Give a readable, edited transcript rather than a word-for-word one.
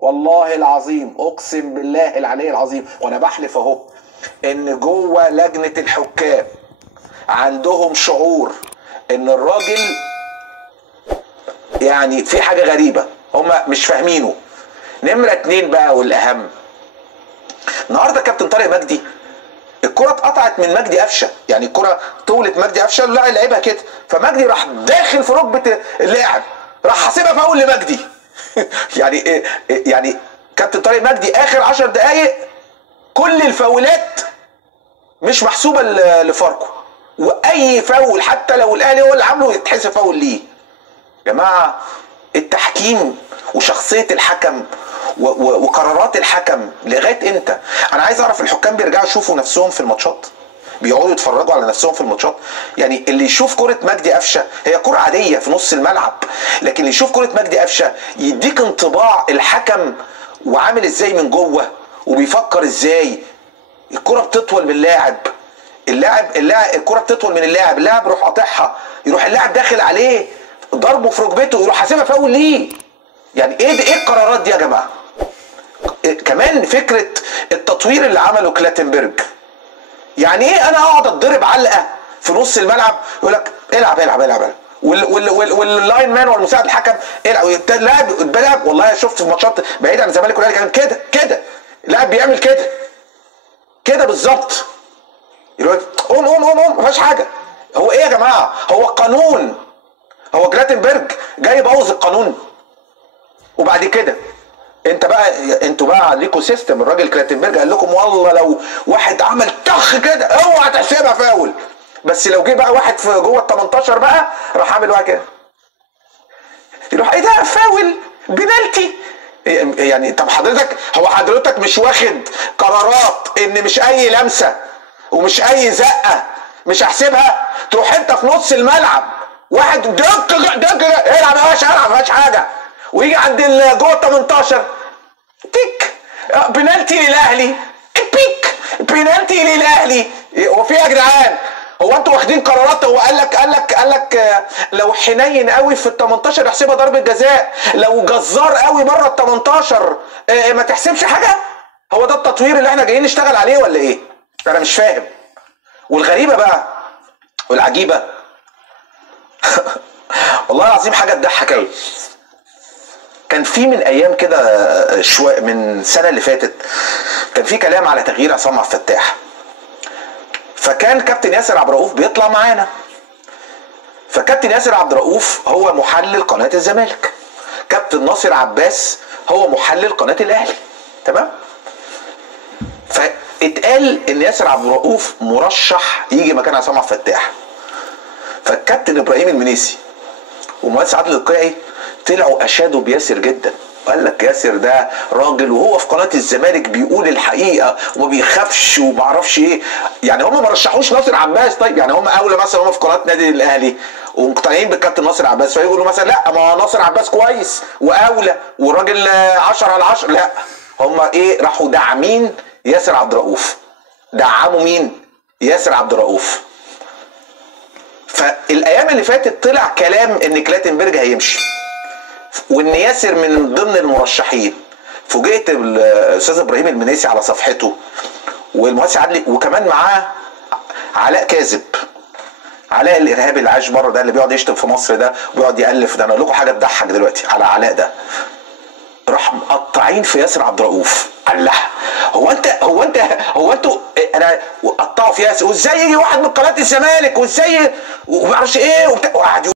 والله العظيم اقسم بالله العلي العظيم وانا بحلف اهو ان جوه لجنه الحكام عندهم شعور ان الراجل يعني في حاجه غريبه هم مش فاهمينه. نمره 2 بقى والاهم، النهارده كابتن طارق مجدي الكره اتقطعت من مجدي قفشه، يعني الكره طولت مجدي قفشه اللاعب لعبها كده، فمجدي راح داخل في ركبه اللاعب راح حاسبها فاول لمجدي. يعني ايه؟ يعني كابتن طارق مجدي اخر 10 دقائق كل الفاولات مش محسوبه لفاركو، واي فاول حتى لو الاهلي هو اللي عامله يتحسب فاول ليه. يا جماعه التحكيم وشخصيه الحكم وقرارات الحكم لغايه امتى؟ انا عايز اعرف الحكام بيرجعوا يشوفوا نفسهم في الماتشات؟ بيقعدوا يتفرجوا على نفسهم في الماتشات؟ يعني اللي يشوف كرة مجدي قفشه هي كرة عادية في نص الملعب، لكن اللي يشوف كرة مجدي قفشه يديك انطباع الحكم وعامل ازاي من جوه وبيفكر ازاي. الكرة بتطول من اللاعب، الكرة بتطول من اللاعب يروح قاطعها، يروح اللاعب داخل عليه ضربه في ركبته يروح حاسبها فاول ليه. يعني ايه القرارات دي يا جماعه؟ كمان فكره التطوير اللي عمله كلاتنبرج، يعني ايه انا اقعد اتضرب علقه في نص الملعب يقول لك العب العب العب واللاين مان والمساعد الحكم العب اللاعب والله شفت في ماتشات بعيد عن الزمالك والاهلي كان كده اللاعب بيعمل كده بالظبط، يقول قوم ما فيهاش حاجه. هو ايه يا جماعه؟ هو القانون، هو كلاتنبرج جاي يبوظ القانون؟ وبعد كده انتوا بقى ليكوا سيستم. الراجل كلاتنبرج قال لكم والله لو واحد عمل طخ كده اوعى تحسبها فاول، بس لو جه بقى واحد في جوه ال 18 بقى راح عامل واحد كده يروح ايه ده فاول بنالتي. يعني طب حضرتك مش واخد قرارات ان مش اي لمسه ومش اي زقه مش هحسبها؟ تروح انت في نص الملعب واحد دق العب يا باشا العب ما فيهاش حاجه، ويجي عند جوه ال 18 تيك بنالتي للاهلي، بيك بنالتي للاهلي. هو في يا جدعان؟ هو انتوا واخدين قرارات؟ هو قال لك لو حنين قوي في ال 18 يحسبها ضربه جزاء، لو جزار قوي بره ال 18 ما تحسبش حاجه؟ هو ده التطوير اللي احنا جايين نشتغل عليه ولا ايه؟ انا مش فاهم. والغريبه بقى والعجيبه والله العظيم حاجه تضحك قوي. كان في من ايام كده شويه من السنه اللي فاتت كان في كلام على تغيير عصام عبد الفتاح، فكان كابتن ياسر عبد الرؤوف بيطلع معانا، فكابتن ياسر عبد الرؤوف هو محلل قناه الزمالك، كابتن ناصر عباس هو محلل قناه الاهلي، تمام؟ فاتقال ان ياسر عبد الرؤوف مرشح يجي مكان عصام عبد الفتاح، فالكابتن ابراهيم المنيسي ومهندس عادل القيعي طلعوا اشادوا بياسر جدا، وقال لك ياسر ده راجل وهو في قناه الزمالك بيقول الحقيقه وما بيخافش وما اعرفش ايه. يعني هم ما رشحوش ناصر عباس، طيب يعني هم اولى مثلا هم في قناه نادي الاهلي ومقتنعين بالكابتن ناصر عباس فيقولوا مثلا لا ما ناصر عباس كويس واولى والراجل 10 على 10، لا هم ايه راحوا داعمين ياسر عبد الرؤوف. دعموا مين؟ ياسر عبد الرؤوف. فالايام اللي فاتت طلع كلام ان كلاتنبرج هيمشي وان ياسر من ضمن المرشحين. فوجئت الاستاذ ابراهيم المنيسي على صفحته والمهندس عادل وكمان معاه علاء كاذب، علاء الارهابي اللي عايش بره ده اللي بيقعد يشتم في مصر ده وبيقعد يالف ده. انا اقول لكم حاجه تضحك دلوقتي على علاء ده، راح مقطعين في ياسر عبد الرؤوف. الله، هو انتوا انا قطعوا في ياسر، وازاي يجي واحد من قناه الزمالك وازاي وما اعرفش ايه وقعد